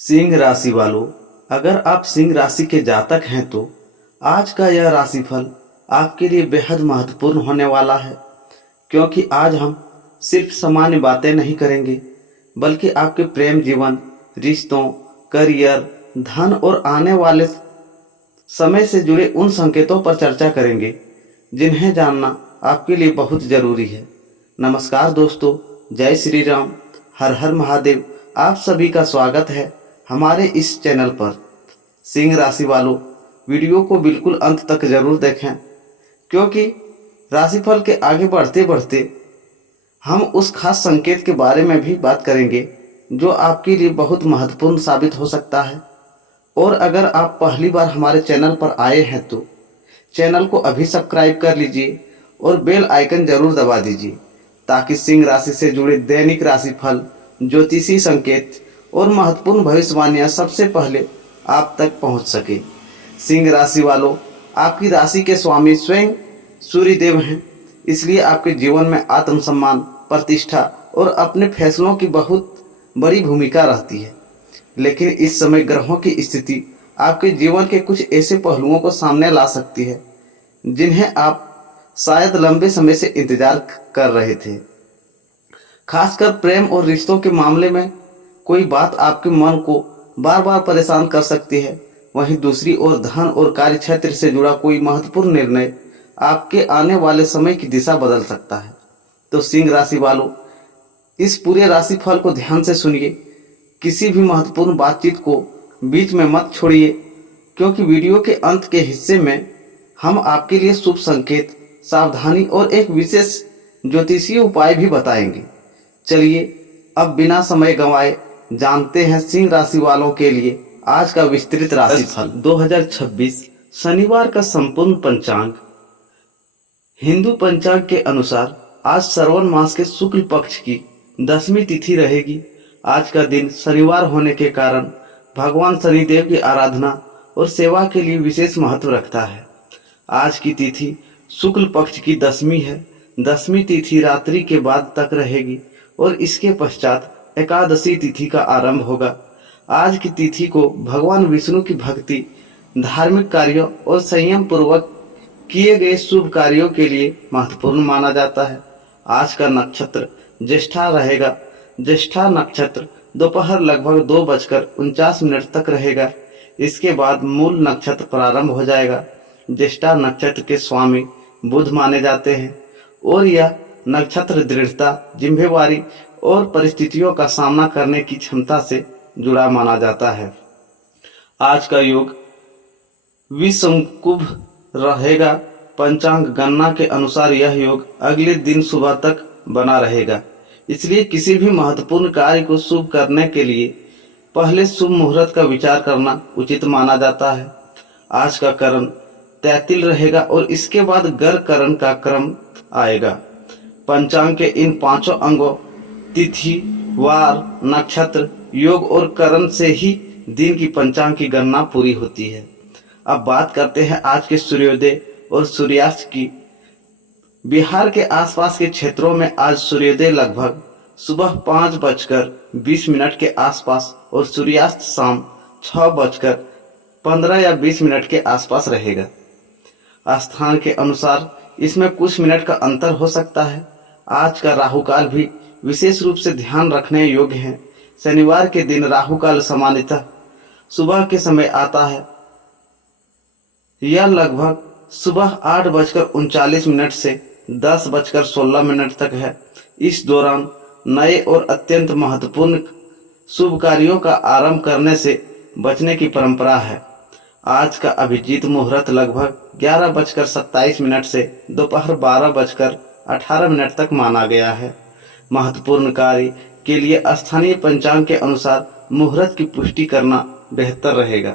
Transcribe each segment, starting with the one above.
सिंह राशि वालों, अगर आप सिंह राशि के जातक हैं तो आज का यह राशिफल आपके लिए बेहद महत्वपूर्ण होने वाला है। क्योंकि आज हम सिर्फ सामान्य बातें नहीं करेंगे, बल्कि आपके प्रेम जीवन, रिश्तों, करियर, धन और आने वाले समय से जुड़े उन संकेतों पर चर्चा करेंगे जिन्हें जानना आपके लिए बहुत जरूरी है। नमस्कार दोस्तों, जय श्री राम, हर हर महादेव। आप सभी का स्वागत है हमारे इस चैनल पर। सिंह राशि वालों, वीडियो को बिल्कुल अंत तक जरूर देखें, क्योंकि राशिफल के आगे बढ़ते बढ़ते हम उस खास संकेत के बारे में भी बात करेंगे जो आपके लिए बहुत महत्वपूर्ण साबित हो सकता है। और अगर आप पहली बार हमारे चैनल पर आए हैं तो चैनल को अभी सब्सक्राइब कर लीजिए और बेल आइकन जरूर दबा दीजिए, ताकि सिंह राशि से जुड़े दैनिक राशिफल, ज्योतिषी संकेत और महत्वपूर्ण भविष्यवाणियां सबसे पहले आप तक पहुंच सके। सिंह राशि वालों, आपकी राशि के स्वामी स्वयं सूर्य देव हैं, इसलिए आपके जीवन में आत्मसम्मान, प्रतिष्ठा और अपने फैसलों की बहुत बड़ी भूमिका रहती है। लेकिन इस समय ग्रहों की स्थिति आपके जीवन के कुछ ऐसे पहलुओं को सामने ला सकती है जिन्हें आप शायद लंबे समय से इंतजार कर रहे थे। खासकर प्रेम और रिश्तों के मामले में कोई बात आपके मन को बार बार परेशान कर सकती है। वहीं दूसरी ओर धन और कार्य क्षेत्र से जुड़ा कोई महत्वपूर्ण निर्णय आपके आने वाले समय की दिशा बदल सकता है। तो सिंह राशि वालों, इस पूरे राशिफल को ध्यान से सुनिए। किसी भी महत्वपूर्ण बातचीत को बीच में मत छोड़िए, क्योंकि वीडियो के अंत के हिस्से में हम आपके लिए शुभ संकेत, सावधानी और एक विशेष ज्योतिषीय उपाय भी बताएंगे। चलिए अब बिना समय गंवाए जानते हैं सिंह राशि वालों के लिए आज का विस्तृत राशिफल 2026 शनिवार का संपूर्ण पंचांग। हिंदू पंचांग के अनुसार आज श्रवण मास के शुक्ल पक्ष की 10वीं तिथि रहेगी। आज का दिन शनिवार होने के कारण भगवान शनिदेव की आराधना और सेवा के लिए विशेष महत्व रखता है। आज की तिथि शुक्ल पक्ष की 10वीं है। 10वीं तिथि रात्रि के बाद तक रहेगी और इसके पश्चात एकादशी तिथि का आरंभ होगा। आज की तिथि को भगवान विष्णु की भक्ति, धार्मिक कार्यों और संयम पूर्वक किए गए शुभ कार्यों के लिए महत्वपूर्ण माना जाता है। आज का नक्षत्र ज्येष्ठा रहेगा। ज्येष्ठा नक्षत्र दोपहर लगभग 2:49 तक रहेगा। इसके बाद मूल नक्षत्र प्रारंभ हो जाएगा। ज्येष्ठा नक्षत्र के स्वामी बुध माने जाते हैं और यह नक्षत्र दृढ़ता, जिम्मेवारी और परिस्थितियों का सामना करने की क्षमता से जुड़ा माना जाता है। आज का योग विषुकुंभ रहेगा। पंचांग गणना के अनुसार यह योग अगले दिन सुबह तक बना रहेगा, इसलिए किसी भी महत्वपूर्ण कार्य को शुभ करने के लिए पहले शुभ मुहूर्त का विचार करना उचित माना जाता है। आज का करण तैतिल रहेगा और इसके बाद गर करण का क्रम आएगा। पंचांग के इन पांचों अंगों तिथि, वार, नक्षत्र, योग और करण से ही दिन की पंचांग की गणना पूरी होती है। अब बात करते हैं आज के सूर्योदय और सूर्यास्त की। बिहार के आसपास के क्षेत्रों में आज सूर्योदय लगभग सुबह 5:20 के आसपास और सूर्यास्त शाम 6:15 या 20 के आसपास रहेगा। स्थान के अनुसार इसमें कुछ मिनट का अंतर हो सकता है। आज का राहुकाल भी विशेष रूप से ध्यान रखने योग्य है। शनिवार के दिन राहुकाल सामान्यतः सुबह के समय आता है। यह लगभग सुबह 8:39 से 10:16 तक है। इस दौरान नए और अत्यंत महत्वपूर्ण शुभ कार्यों का आरंभ करने से बचने की परंपरा है। आज का अभिजीत मुहूर्त लगभग 11:27 से दोपहर 12:18 तक माना गया है। महत्वपूर्ण कार्य के लिए स्थानीय पंचांग के अनुसार मुहूर्त की पुष्टि करना बेहतर रहेगा।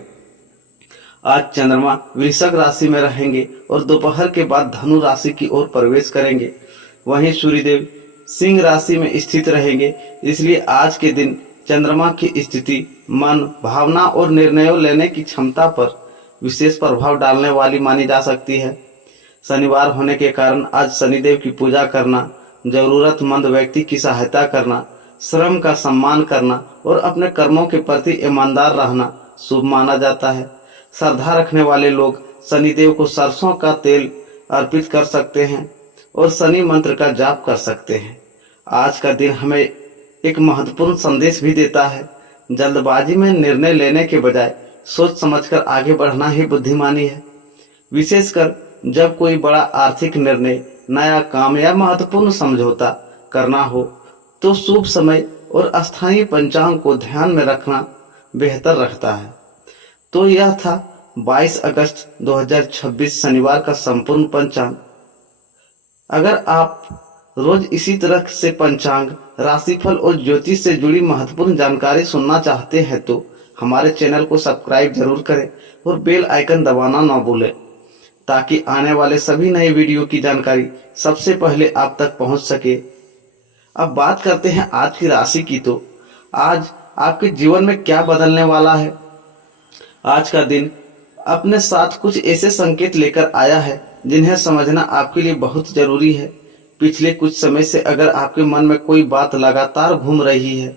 आज चंद्रमा वृषभ राशि में रहेंगे और दोपहर के बाद धनु राशि की ओर प्रवेश करेंगे। वहीं सूर्यदेव सिंह राशि में स्थित रहेंगे, इसलिए आज के दिन चंद्रमा की स्थिति मन, भावना और निर्णयों लेने की क्षमता पर विशेष प्रभाव डालने वाली मानी जा सकती है। शनिवार होने के कारण आज शनिदेव की पूजा करना, जरूरतमंद व्यक्ति की सहायता करना, श्रम का सम्मान करना और अपने कर्मों के प्रति ईमानदार रहना शुभ माना जाता है। श्रद्धा रखने वाले लोग शनिदेव को सरसों का तेल अर्पित कर सकते हैं और शनि मंत्र का जाप कर सकते हैं। आज का दिन हमें एक महत्वपूर्ण संदेश भी देता है। जल्दबाजी में निर्णय लेने के बजाय सोच समझकर आगे बढ़ना ही बुद्धिमानी है। विशेषकर जब कोई बड़ा आर्थिक निर्णय, नया काम या महत्वपूर्ण समझौता करना हो तो शुभ समय और स्थानीय पंचांग को ध्यान में रखना बेहतर रखता है। तो यह था 22 अगस्त 2026 शनिवार का संपूर्ण पंचांग। अगर आप रोज इसी तरह से पंचांग, राशिफल और ज्योतिष से जुड़ी महत्वपूर्ण जानकारी सुनना चाहते हैं तो हमारे चैनल को सब्सक्राइब जरूर करें और बेल आइकन दबाना ना भूलें, ताकि आने वाले सभी नए वीडियो की जानकारी सबसे पहले आप तक पहुंच सके। अब बात करते हैं आज की राशि की। तो आज आपके जीवन में क्या बदलने वाला है। आज का दिन अपने साथ कुछ ऐसे संकेत लेकर आया है जिन्हें समझना आपके लिए बहुत जरूरी है। पिछले कुछ समय से अगर आपके मन में कोई बात लगातार घूम रही है,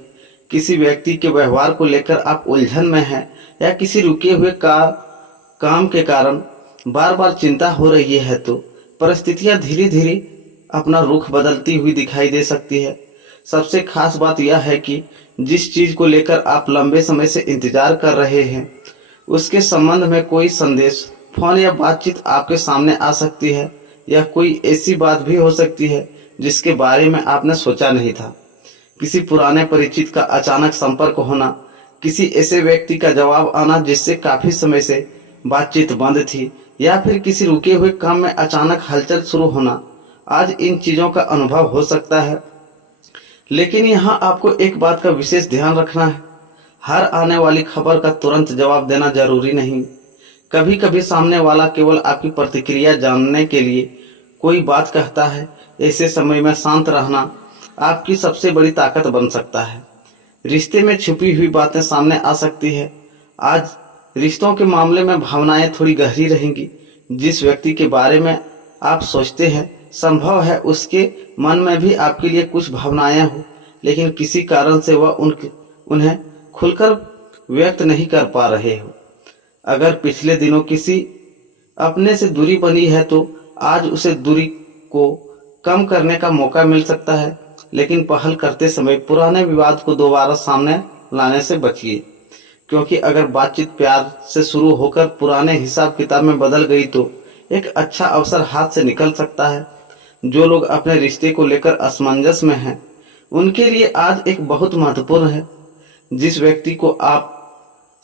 किसी व्यक्ति के व्यवहार को लेकर आप उलझन में हैं या किसी रुके हुए काम के कारण बार बार चिंता हो रही है, तो परिस्थितियां धीरे धीरे अपना रुख बदलती हुई दिखाई दे सकती है। सबसे खास बात यह है कि जिस चीज को लेकर आप लंबे समय से इंतजार कर रहे हैं, उसके संबंध में कोई संदेश, फोन या बातचीत आपके सामने आ सकती है। यह कोई ऐसी बात भी हो सकती है जिसके बारे में आपने सोचा नहीं था। किसी पुराने परिचित का अचानक संपर्क होना, किसी ऐसे व्यक्ति का जवाब आना जिससे काफी समय से बातचीत बंद थी, या फिर किसी रुके हुए काम में अचानक हलचल शुरू होना। आज इन चीजों का अनुभव हो सकता है, लेकिन यहाँ आपको एक बात का विशेष ध्यान रखना है। हर आने वाली खबर का तुरंत जवाब देना जरूरी नहीं। कभी कभी सामने वाला केवल आपकी प्रतिक्रिया जानने के लिए कोई बात कहता है। ऐसे समय में शांत रहना आपकी सबसे बड़ी ताकत बन सकता है। रिश्ते में छुपी हुई बातें सामने आ सकती है। आज रिश्तों के मामले में भावनाएं थोड़ी गहरी रहेंगी। जिस व्यक्ति के बारे में आप सोचते हैं, संभव है उसके मन में भी आपके लिए कुछ भावनाएं हो, लेकिन किसी कारण से वह उन्हें खुलकर व्यक्त नहीं कर पा रहे हो। अगर पिछले दिनों किसी अपने से दूरी बनी है तो आज उसे दूरी को कम करने का मौका मिल सकता है, लेकिन पहल करते समय पुराने विवाद को दोबारा सामने लाने से बचिए, क्योंकि अगर बातचीत प्यार से शुरू होकर पुराने हिसाब किताब में बदल गई तो एक अच्छा अवसर हाथ से निकल सकता है। जो लोग अपने रिश्ते को लेकर असमंजस में हैं, उनके लिए आज एक बहुत महत्वपूर्ण है। जिस व्यक्ति को आप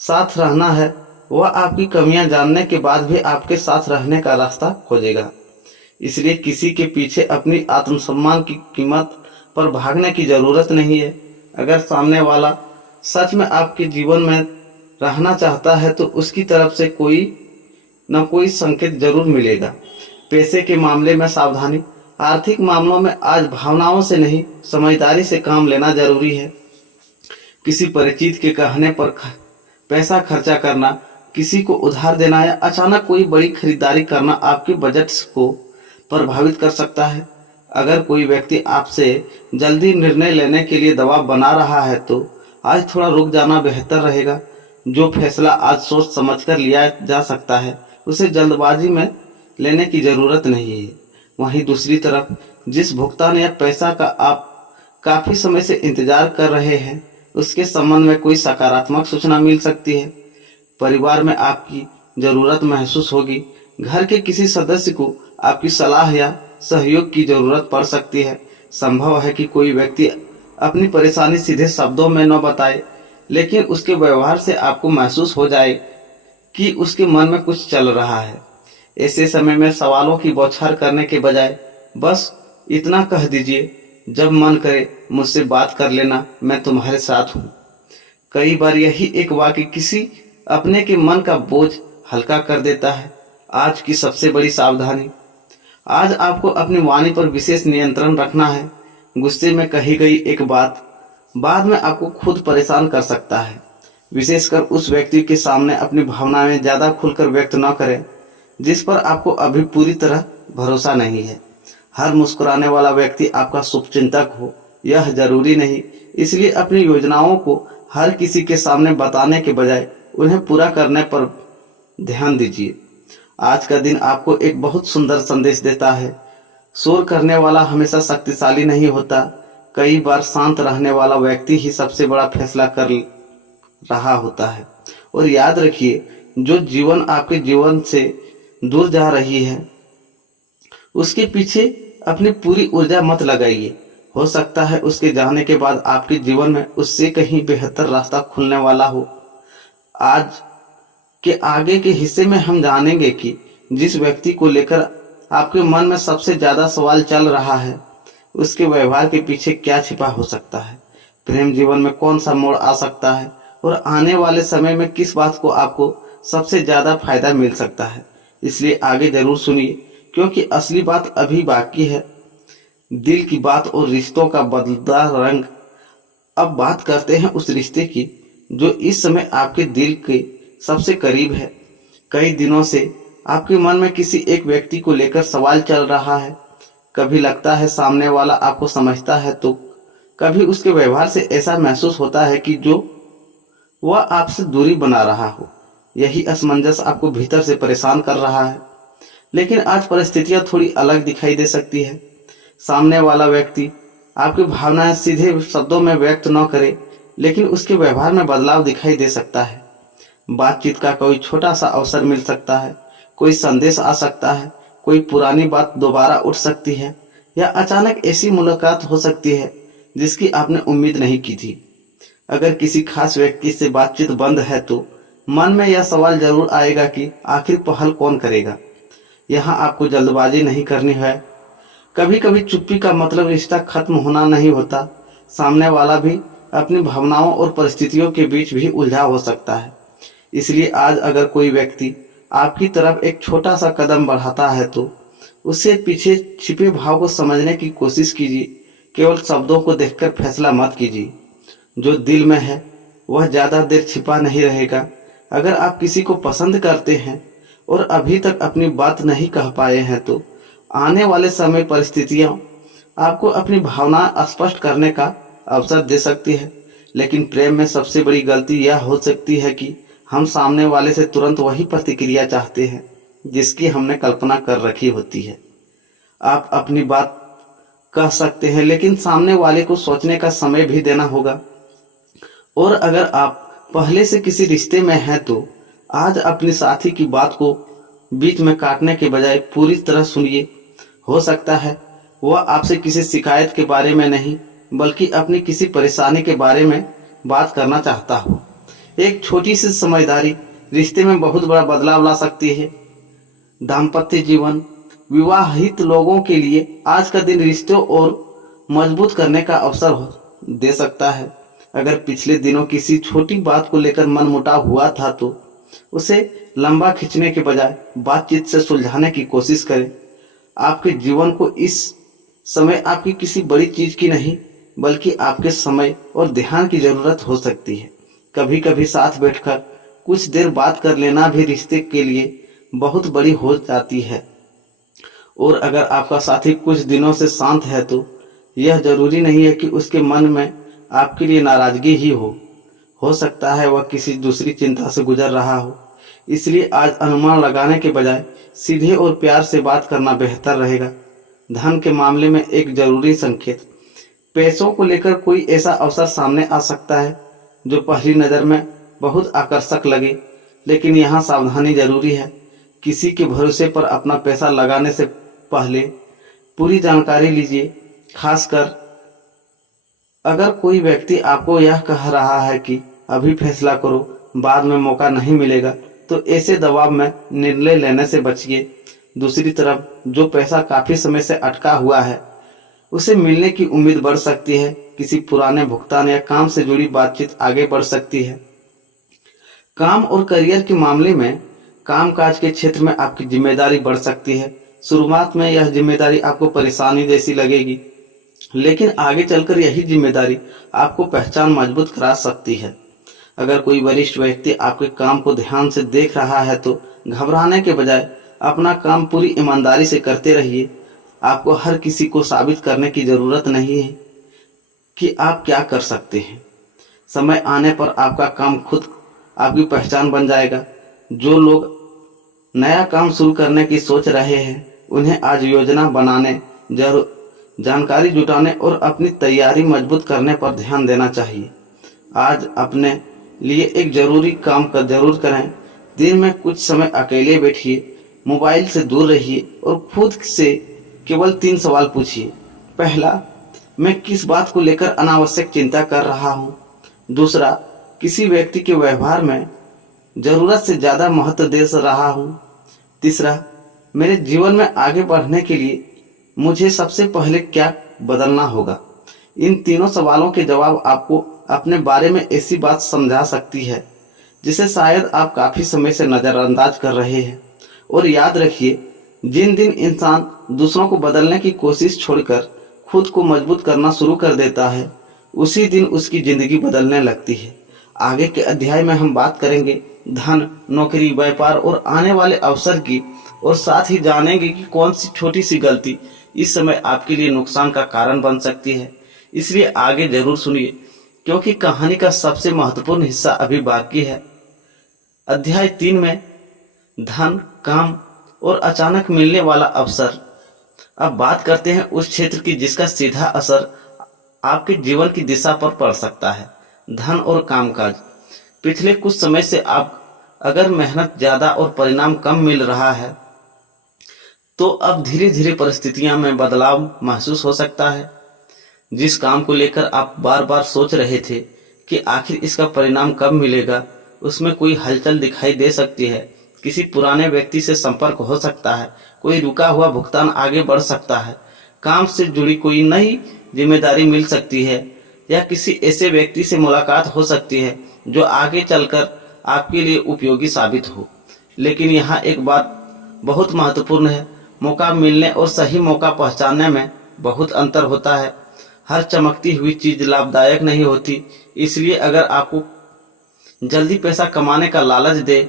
साथ रहना है, वह आपकी कमियां जानने के बाद भी आपके साथ रहने का रास्ता खोजेगा। इसलिए किसी के पीछे अपनी आत्मसम्मान की कीमत पर भागने की जरूरत नहीं है। अगर सामने वाला सच में आपके जीवन में रहना चाहता है तो उसकी तरफ से कोई न कोई संकेत जरूर मिलेगा। पैसे के मामले में सावधानी। आर्थिक मामलों में आज भावनाओं से नहीं, समझदारी से काम लेना जरूरी है। किसी परिचित के कहने पर पैसा खर्चा करना, किसी को उधार देना या अचानक कोई बड़ी खरीदारी करना आपके बजट को प्रभावित कर सकता है। अगर कोई व्यक्ति आपसे जल्दी निर्णय लेने के लिए दबाव बना रहा है तो आज थोड़ा रुक जाना बेहतर रहेगा। जो फैसला आज सोच समझकर लिया जा सकता है, उसे जल्दबाजी में लेने की जरूरत नहीं है। वहीं दूसरी तरफ जिस भुगतान या पैसा का आप काफी समय से इंतजार कर रहे हैं, उसके संबंध में कोई सकारात्मक सूचना मिल सकती है। परिवार में आपकी जरूरत महसूस होगी। घर के किसी सदस्य को आपकी सलाह या सहयोग की जरूरत पड़ सकती है। संभव है कि कोई व्यक्ति अपनी परेशानी सीधे शब्दों में न बताए, लेकिन उसके व्यवहार से आपको महसूस हो जाए कि उसके मन में कुछ चल रहा है। ऐसे समय में सवालों की बौछार करने के बजाय बस इतना कह दीजिए, जब मन करे मुझसे बात कर लेना, मैं तुम्हारे साथ हूँ। कई बार यही एक वाक्य किसी अपने के मन का बोझ हल्का कर देता है। आज की सबसे बड़ी सावधानी, आज आपको अपनी वाणी पर विशेष नियंत्रण रखना है। गुस्से में कही गई एक बात बाद में आपको खुद परेशान कर सकता है। विशेषकर उस व्यक्ति के सामने अपनी भावनाएं ज्यादा खुलकर व्यक्त न करें जिस पर आपको अभी पूरी तरह भरोसा नहीं है। हर मुस्कुराने वाला व्यक्ति आपका शुभचिंतक हो, यह जरूरी नहीं इसलिए अपनी योजनाओं को हर किसी के सामने बताने के बजाय उन्हें पूरा करने पर ध्यान दीजिए। आज का दिन आपको एक बहुत सुंदर संदेश देता है। शोर करने वाला हमेशा शक्तिशाली नहीं होता। कई बार शांत रहने वाला व्यक्ति ही सबसे बड़ा फैसला कर रहा होता है। और याद रखिए, जो जीवन आपके जीवन से दूर जा रही है उसके पीछे अपनी पूरी ऊर्जा मत लगाइए। हो सकता है उसके जाने के बाद आपके जीवन में उससे कहीं बेहतर रास्ता खुलने वाला हो। आज के आगे के हिस्से में हम जानेंगे कि जिस व्यक्ति को लेकर आपके मन में सबसे ज्यादा सवाल चल रहा है उसके व्यवहार के पीछे क्या छिपा हो सकता है, प्रेम जीवन में कौन सा मोड़ आ सकता है और आने वाले समय में किस बात को आपको सबसे ज्यादा फायदा मिल सकता है। इसलिए आगे जरूर सुनिए, क्योंकि असली बात अभी बाकी है। दिल की बात और रिश्तों का बदलता रंग। अब बात करते हैं उस रिश्ते की जो इस समय आपके दिल के सबसे करीब है। कई दिनों से आपके मन में किसी एक व्यक्ति को लेकर सवाल चल रहा है। कभी लगता है सामने वाला आपको समझता है, तो कभी उसके व्यवहार से ऐसा महसूस होता है कि जो वह आपसे दूरी बना रहा हो। यही असमंजस आपको भीतर से परेशान कर रहा है। लेकिन आज परिस्थितियां थोड़ी अलग दिखाई दे सकती है। सामने वाला व्यक्ति आपकी भावनाएं सीधे शब्दों में व्यक्त न करे, लेकिन उसके व्यवहार में बदलाव दिखाई दे सकता है। बातचीत का कोई छोटा सा अवसर मिल सकता है, कोई संदेश आ सकता है, कोई पुरानी बात दोबारा उठ सकती है, या अचानक ऐसी मुलाकात हो सकती है जिसकी आपने उम्मीद नहीं की थी। अगर किसी खास व्यक्ति से बातचीत बंद है तो मन में यह सवाल जरूर आएगा कि आखिर पहल कौन करेगा। यहाँ आपको जल्दबाजी नहीं करनी है। कभी कभी चुप्पी का मतलब रिश्ता खत्म होना नहीं होता। सामने वाला भी अपनी भावनाओं और परिस्थितियों के बीच भी उलझा हो सकता है। इसलिए आज अगर कोई व्यक्ति आपकी तरफ एक छोटा सा कदम बढ़ाता है तो उससे पीछे छिपे भाव को समझने की कोशिश कीजिए। केवल शब्दों को देखकर फैसला मत कीजिए। जो दिल में है वह ज्यादा देर छिपा नहीं रहेगा। अगर आप किसी को पसंद करते हैं और अभी तक अपनी बात नहीं कह पाए हैं तो आने वाले समय परिस्थितियां आपको अपनी भावना स्पष्ट करने का अवसर दे सकती है। लेकिन प्रेम में सबसे बड़ी गलती यह हो सकती है कि हम सामने वाले से तुरंत वही प्रतिक्रिया चाहते हैं जिसकी हमने कल्पना कर रखी होती है। आप अपनी बात कह सकते हैं, लेकिन सामने वाले को सोचने का समय भी देना होगा। और अगर आप पहले से किसी रिश्ते में हैं तो आज अपने साथी की बात को बीच में काटने के बजाय पूरी तरह सुनिए। हो सकता है वह आपसे किसी शिकायत के बारे में नहीं बल्कि अपनी किसी परेशानी के बारे में बात करना चाहता हो। एक छोटी सी समझदारी रिश्ते में बहुत बड़ा बदलाव ला सकती है। दाम्पत्य जीवन, विवाहित लोगों के लिए आज का दिन रिश्तों और मजबूत करने का अवसर दे सकता है। अगर पिछले दिनों किसी छोटी बात को लेकर मनमुटाव हुआ था तो उसे लंबा खींचने के बजाय बातचीत से सुलझाने की कोशिश करें। आपके जीवन को इस समय आपकी किसी बड़ी चीज की नहीं बल्कि आपके समय और ध्यान की जरूरत हो सकती है। कभी कभी साथ बैठकर कुछ देर बात कर लेना भी रिश्ते के लिए बहुत बड़ी हो जाती है। और अगर आपका साथी कुछ दिनों से शांत है तो यह जरूरी नहीं है कि उसके मन में आपके लिए नाराजगी ही हो सकता है वह किसी दूसरी चिंता से गुजर रहा हो। इसलिए आज अनुमान लगाने के बजाय सीधे और प्यार से बात करना बेहतर रहेगा। धन के मामले में एक जरूरी संकेत, पैसों को लेकर कोई ऐसा अवसर सामने आ सकता है जो पहली नज़र में बहुत आकर्षक लगे, लेकिन यहाँ सावधानी जरूरी है। किसी के भरोसे पर अपना पैसा लगाने से पहले पूरी जानकारी लीजिए। खासकर अगर कोई व्यक्ति आपको यह कह रहा है कि अभी फैसला करो, बाद में मौका नहीं मिलेगा, तो ऐसे दबाव में निर्णय लेने से बचिए। दूसरी तरफ जो पैसा काफी समय से अटका हुआ है उसे मिलने की उम्मीद बढ़ सकती है। किसी पुराने भुगतान या काम से जुड़ी बातचीत आगे बढ़ सकती है। काम और करियर के मामले में कामकाज के क्षेत्र में आपकी जिम्मेदारी बढ़ सकती है। शुरुआत में यह जिम्मेदारी आपको परेशानी जैसी लगेगी, लेकिन आगे चलकर यही जिम्मेदारी आपको पहचान मजबूत करा सकती है। अगर कोई वरिष्ठ व्यक्ति आपके काम को ध्यान से देख रहा है तो घबराने के बजाय अपना काम पूरी ईमानदारी से करते रहिए। आपको हर किसी को साबित करने की जरूरत नहीं है। कि आप क्या कर सकते हैं। समय आने पर आपका काम खुद आपकी पहचान बन जाएगा। जो लोग नया काम शुरू करने की सोच रहे हैं उन्हें आज योजना बनाने, जानकारी जुटाने और अपनी तैयारी मजबूत करने पर ध्यान देना चाहिए। आज अपने लिए एक ज़रूरी काम कर जरूर करें। दिन में कुछ समय अकेले बैठिए, मोबाइल से दूर रहिए और खुद से केवल 3 सवाल पूछिए। पहला, मैं किस बात को लेकर अनावश्यक चिंता कर रहा हूँ। दूसरा, किसी व्यक्ति के व्यवहार में ज़रूरत से ज़्यादा महत्व दे रहा हूँ। तीसरा, मेरे जीवन में आगे बढ़ने के लिए मुझे सबसे पहले क्या बदलना होगा। इन तीनों सवालों के जवाब आपको अपने बारे में ऐसी बात समझा सकती है जिसे शायद आप काफ़ी समय से नज़रअंदाज कर रहे हैं। और याद रखिए, जिन दिन इंसान दूसरों को बदलने की कोशिश छोड़कर खुद को मजबूत करना शुरू कर देता है, उसी दिन उसकी ज़िंदगी बदलने लगती है। आगे के अध्याय में हम बात करेंगे धन, नौकरी, व्यापार और आने वाले अवसर की, और साथ ही जानेंगे कि कौन सी छोटी सी गलती इस समय आपके लिए नुकसान का कारण बन सकती है। इसलिए आगे जरूर सुनिए, क्योंकि कहानी का सबसे महत्वपूर्ण हिस्सा अभी बाकी है। अध्याय 3 में धन, काम और अचानक मिलने वाला अवसर। अब बात करते हैं उस क्षेत्र की जिसका सीधा असर आपके जीवन की दिशा पर पड़ सकता है, धन और कामकाज। पिछले कुछ समय से आप अगर मेहनत ज़्यादा और परिणाम कम मिल रहा है, तो अब धीरे धीरे परिस्थितियों में बदलाव महसूस हो सकता है। जिस काम को लेकर आप बार बार सोच रहे थे कि आखिर इसका परिणाम कब मिलेगा, उसमें कोई हलचल दिखाई दे सकती है। किसी पुराने व्यक्ति से संपर्क हो सकता है, कोई रुका हुआ भुगतान आगे बढ़ सकता है, काम से जुड़ी कोई नई जिम्मेदारी मिल सकती है, या किसी ऐसे व्यक्ति से मुलाकात हो सकती है जो आगे चलकर आपके लिए उपयोगी साबित हो। लेकिन यहाँ एक बात बहुत महत्वपूर्ण है, मौका मिलने और सही मौका पहचानने में बहुत अंतर होता है। हर चमकती हुई चीज़ लाभदायक नहीं होती। इसलिए अगर आपको जल्दी पैसा कमाने का लालच दे,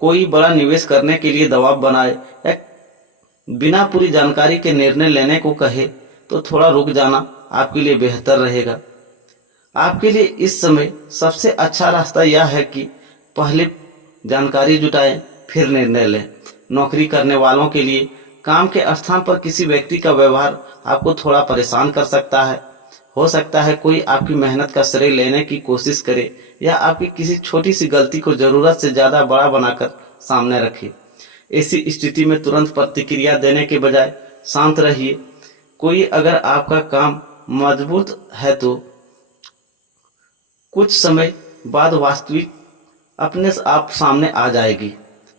कोई बड़ा निवेश करने के लिए दबाव बनाए, या बिना पूरी जानकारी के निर्णय लेने को कहे, तो थोड़ा रुक जाना आपके लिए बेहतर रहेगा। आपके लिए इस समय सबसे अच्छा रास्ता यह है कि पहले जानकारी जुटाएं, फिर निर्णय लें। नौकरी करने वालों के लिए काम के स्थान पर किसी व्यक्ति का व्यवहार आपको थोड़ा परेशान कर सकता है। हो सकता है कोई आपकी मेहनत का श्रेय लेने की कोशिश करे, या आपकी किसी छोटी सी गलती को जरूरत से ज़्यादा बड़ा बनाकर सामने रखे। ऐसी स्थिति में तुरंत प्रतिक्रिया देने के बजाय शांत रहिए। कोई अगर आपका काम मजबूत है तो कुछ समय बाद वास्तविक अपने आप सामने आ जाएगी।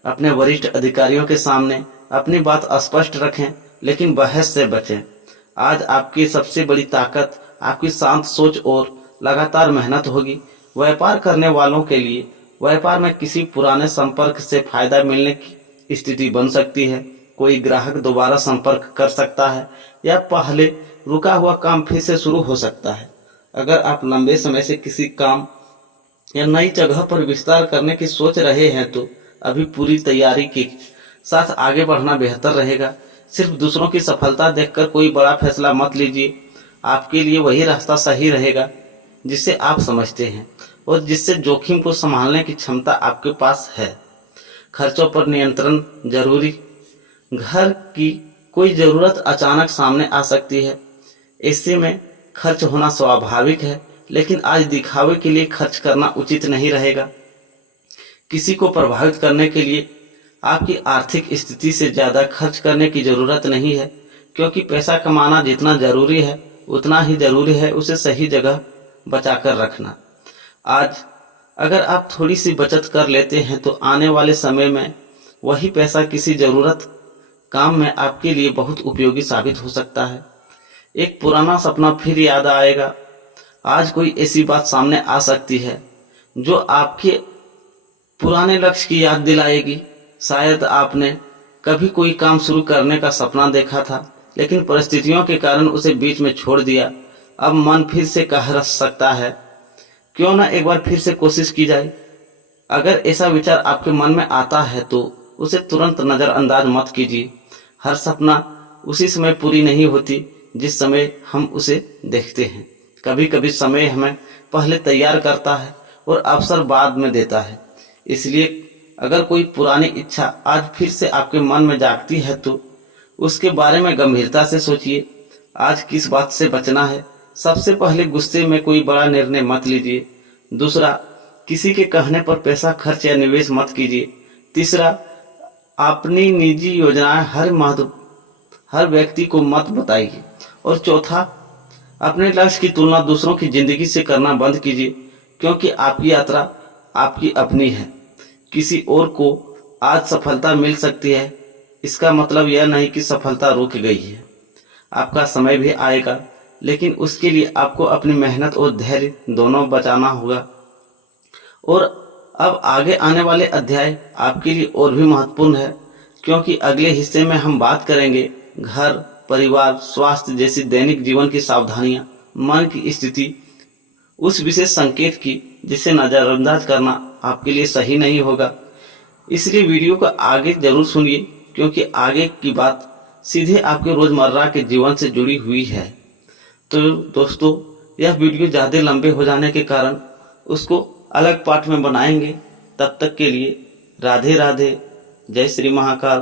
अपने वरिष्ठ अधिकारियों के सामने अपनी बात स्पष्ट रखें, लेकिन बहस से बचें। आज आपकी सबसे बड़ी ताकत आपकी शांत सोच और लगातार मेहनत होगी। व्यापार करने वालों के लिए व्यापार में किसी पुराने संपर्क से फायदा मिलने की स्थिति बन सकती है। कोई ग्राहक दोबारा संपर्क कर सकता है, या पहले रुका हुआ काम फिर से शुरू हो सकता है। अगर आप लंबे समय से किसी काम या नई जगह पर विस्तार करने की सोच रहे हैं, तो अभी पूरी तैयारी के साथ आगे बढ़ना बेहतर रहेगा। सिर्फ दूसरों की सफलता देखकर कोई बड़ा फैसला मत लीजिए। आपके लिए वही रास्ता सही रहेगा जिसे आप समझते हैं और जिससे जोखिम को संभालने की क्षमता आपके पास है। खर्चों पर नियंत्रण जरूरी। घर की कोई ज़रूरत अचानक सामने आ सकती है, ऐसे में खर्च होना स्वाभाविक है, लेकिन आज दिखावे के लिए खर्च करना उचित नहीं रहेगा। किसी को प्रभावित करने के लिए आपकी आर्थिक स्थिति से ज़्यादा खर्च करने की ज़रूरत नहीं है, क्योंकि पैसा कमाना जितना ज़रूरी है उतना ही ज़रूरी है उसे सही जगह बचाकर रखना। आज अगर आप थोड़ी सी बचत कर लेते हैं, तो आने वाले समय में वही पैसा किसी ज़रूरत काम में आपके लिए बहुत उपयोगी साबित हो सकता है। एक पुराना सपना फिर याद आएगा। आज कोई ऐसी बात सामने आ सकती है जो आपके पुराने लक्ष्य की याद दिलाएगी। शायद आपने कभी कोई काम शुरू करने का सपना देखा था, लेकिन परिस्थितियों के कारण उसे बीच में छोड़ दिया। अब मन फिर से कह सकता है, क्यों ना एक बार फिर से कोशिश की जाए। अगर ऐसा विचार आपके मन में आता है तो उसे तुरंत नज़रअंदाज मत कीजिए। हर सपना उसी समय पूरी नहीं होती जिस समय हम उसे देखते हैं। कभी कभी समय हमें पहले तैयार करता है और अवसर बाद में देता है। इसलिए अगर कोई पुरानी इच्छा आज फिर से आपके मन में जागती है तो उसके बारे में गंभीरता से सोचिए। आज किस बात से बचना है? सबसे पहले गुस्से में कोई बड़ा निर्णय मत लीजिए। दूसरा, किसी के कहने पर पैसा खर्च या निवेश मत कीजिए। तीसरा, अपनी निजी योजनाएं हर व्यक्ति को मत बताइए। और चौथा, अपने लक्ष्य की तुलना दूसरों की जिंदगी से करना बंद कीजिए, क्योंकि आपकी यात्रा आपकी अपनी है। किसी और को आज सफलता मिल सकती है, इसका मतलब यह नहीं कि सफलता रुक गई है। आपका समय भी आएगा, लेकिन उसके लिए आपको अपनी मेहनत और धैर्य दोनों बचाना होगा। और अब आगे आने वाले अध्याय आपके लिए और भी महत्वपूर्ण है, क्योंकि अगले हिस्से में हम बात करेंगे घर, परिवार, स्वास्थ्य जैसी दैनिक जीवन की सावधानियां, मन की स्थिति, उस विशेष संकेत की जिसे नजरअंदाज करना आपके लिए सही नहीं होगा। इसलिए वीडियो को आगे जरूर सुनिए, क्योंकि आगे की बात सीधे आपके रोजमर्रा के जीवन से जुड़ी हुई है। तो दोस्तों, यह वीडियो ज़्यादा लंबे हो जाने के कारण उसको अलग पार्ट में बनाएंगे। तब तक के लिए राधे राधे, जय श्री महाकाल।